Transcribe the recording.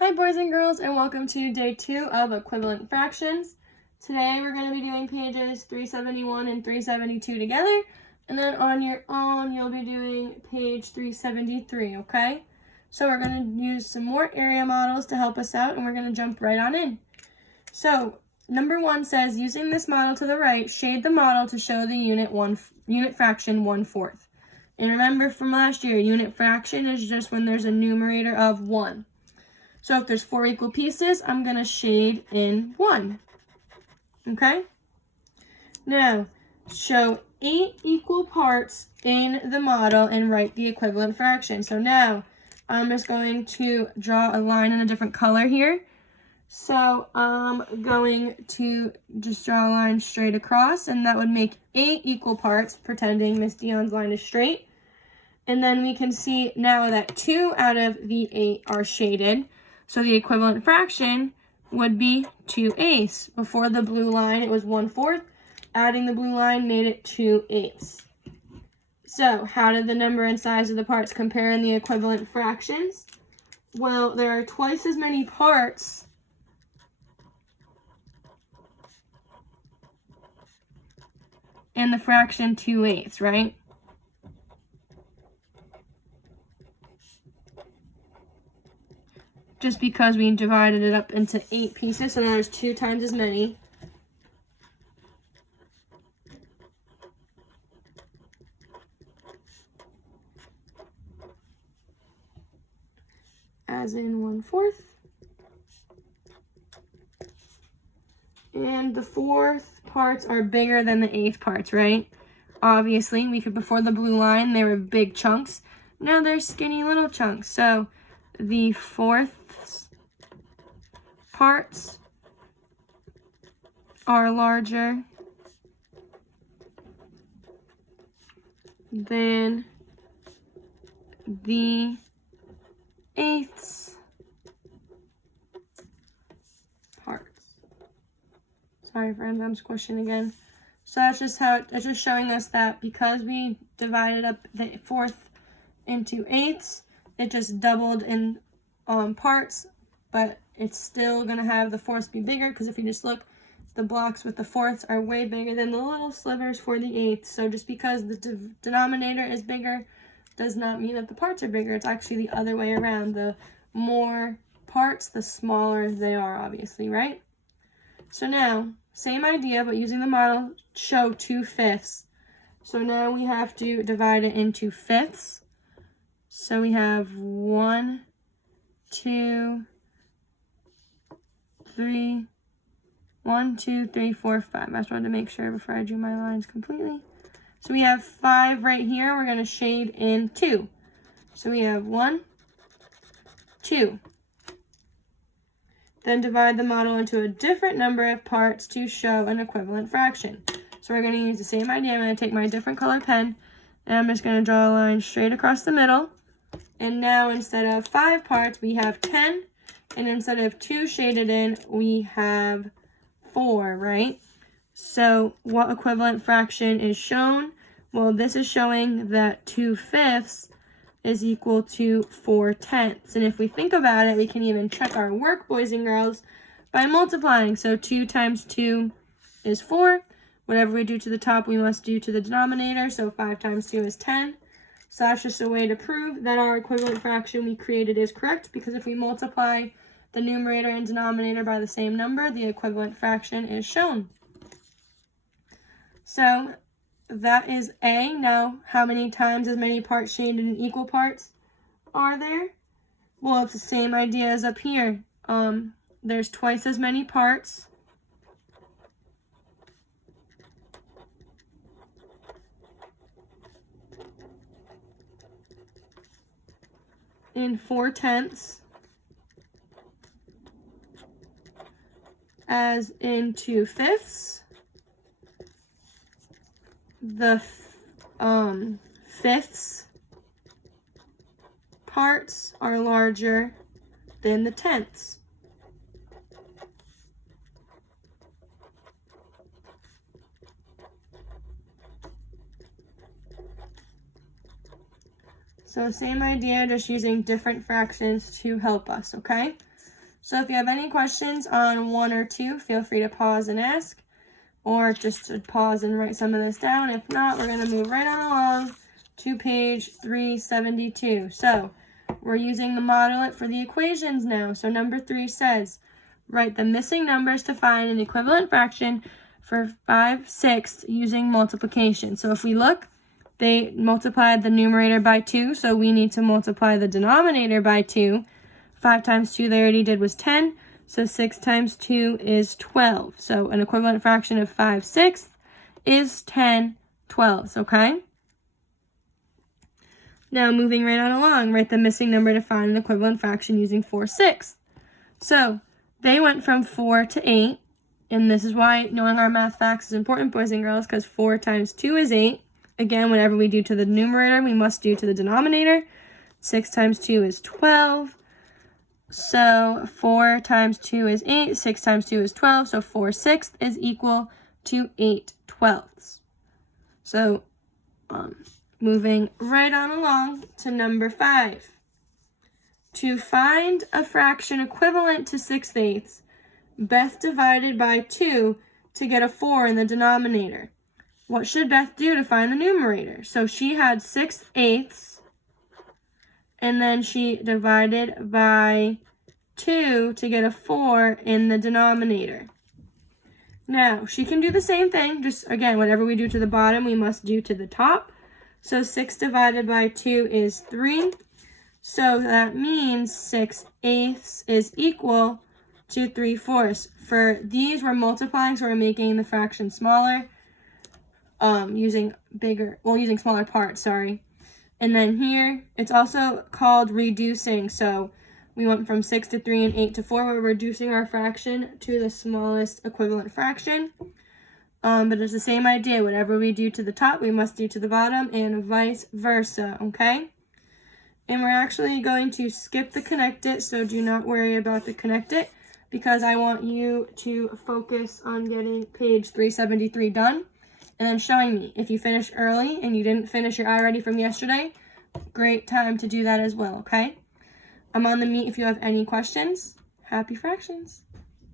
Hi boys and girls, and welcome to day 2 of equivalent fractions. Today we're going to be doing pages 371 and 372 together, and then on your own you'll be doing page 373, okay? So we're going to use some more area models to help us out, and we're going to jump right on in. So number 1 says, using this model to the right, shade the model to show the unit fraction 1/4. And remember from last year, unit fraction is just when there's a numerator of 1. So if there's 4 equal pieces, I'm going to shade in 1. Okay? Now, show 8 equal parts in the model and write the equivalent fraction. So now, I'm just going to draw a line in a different color here. So I'm going to just draw a line straight across, and that would make 8 equal parts, pretending Miss Dion's line is straight. And then we can see now that 2 out of the 8 are shaded. So the equivalent fraction would be 2/8. Before the blue line, it was 1/4. Adding the blue line made it 2/8. So how did the number and size of the parts compare in the equivalent fractions? Well, there are twice as many parts in the fraction 2/8, right? Just because we divided it up into 8 pieces, so now there's 2 times as many. As in 1/4. And the 4th parts are bigger than the 8th parts, right? Obviously, before the blue line, they were big chunks. Now they're skinny little chunks. So the 4th parts are larger than the 8th parts. Sorry friends, I'm squishing again. So that's just just showing us that because we divided up the 4th into 8ths, it just doubled in parts, but it's still going to have the 4ths be bigger, because if you just look, the blocks with the 4ths are way bigger than the little slivers for the 8ths. So just because the denominator is bigger does not mean that the parts are bigger. It's actually the other way around. The more parts, the smaller they are, obviously, right? So now, same idea, but using the model, show 2/5. So now we have to divide it into fifths. So we have 1, 2, 3, 1, 2, 3, 4, 5. I just wanted to make sure before I drew my lines completely. So we have 5 right here. We're going to shade in 2. So we have 1, 2. Then divide the model into a different number of parts to show an equivalent fraction. So we're going to use the same idea. I'm going to take my different color pen, and I'm just going to draw a line straight across the middle. And now instead of 5 parts, we have 10. And instead of 2 shaded in, we have 4, right? So what equivalent fraction is shown? Well, this is showing that 2/5 is equal to 4/10. And if we think about it, we can even check our work, boys and girls, by multiplying. So 2 times 2 is 4. Whatever we do to the top, we must do to the denominator. So 5 times 2 is 10. So that's just a way to prove that our equivalent fraction we created is correct, because if we multiply the numerator and denominator by the same number, the equivalent fraction is shown. So that is A. Now, how many times as many parts shaded in equal parts are there? Well, it's the same idea as up here. There's twice as many parts in 4/10 as in 2/5. The fifths parts are larger than the tenths. So same idea, just using different fractions to help us, okay? So if you have any questions on 1 or 2, feel free to pause and ask, or just to pause and write some of this down. If not, we're going to move right on along to page 372. So we're using the model it for the equations now. So number 3 says, write the missing numbers to find an equivalent fraction for 5/6 using multiplication. So if we look, they multiplied the numerator by 2, so we need to multiply the denominator by 2. 5 times 2 they already did was 10, so 6 times 2 is 12. So an equivalent fraction of 5/6 is 10/12, okay? Now moving right on along, write the missing number to find an equivalent fraction using 4/6. So they went from 4 to 8, and this is why knowing our math facts is important, boys and girls, because 4 times 2 is 8. Again, whatever we do to the numerator, we must do to the denominator. 6 times 2 is 12. So 4 times 2 is 8. 6 times 2 is 12. So 4/6 is equal to 8/12. So moving right on along to number 5. To find a fraction equivalent to 6/8, Beth divided by 2 to get a 4 in the denominator. What should Beth do to find the numerator? So she had 6/8, and then she divided by 2 to get a 4 in the denominator. Now, she can do the same thing, just again, whatever we do to the bottom, we must do to the top. So 6 divided by 2 is 3. So that means 6/8 is equal to 3/4. For these, we're multiplying, so we're making the fraction smaller. Using smaller parts, sorry. And then here, it's also called reducing. So we went from 6 to 3 and 8 to 4. We're reducing our fraction to the smallest equivalent fraction. But it's the same idea. Whatever we do to the top, we must do to the bottom, and vice versa, okay? And we're actually going to skip the connect it, so do not worry about the connect it, because I want you to focus on getting page 373 done. And then showing me. If you finished early and you didn't finish your iReady from yesterday, great time to do that as well, okay? I'm on the meet if you have any questions. Happy fractions!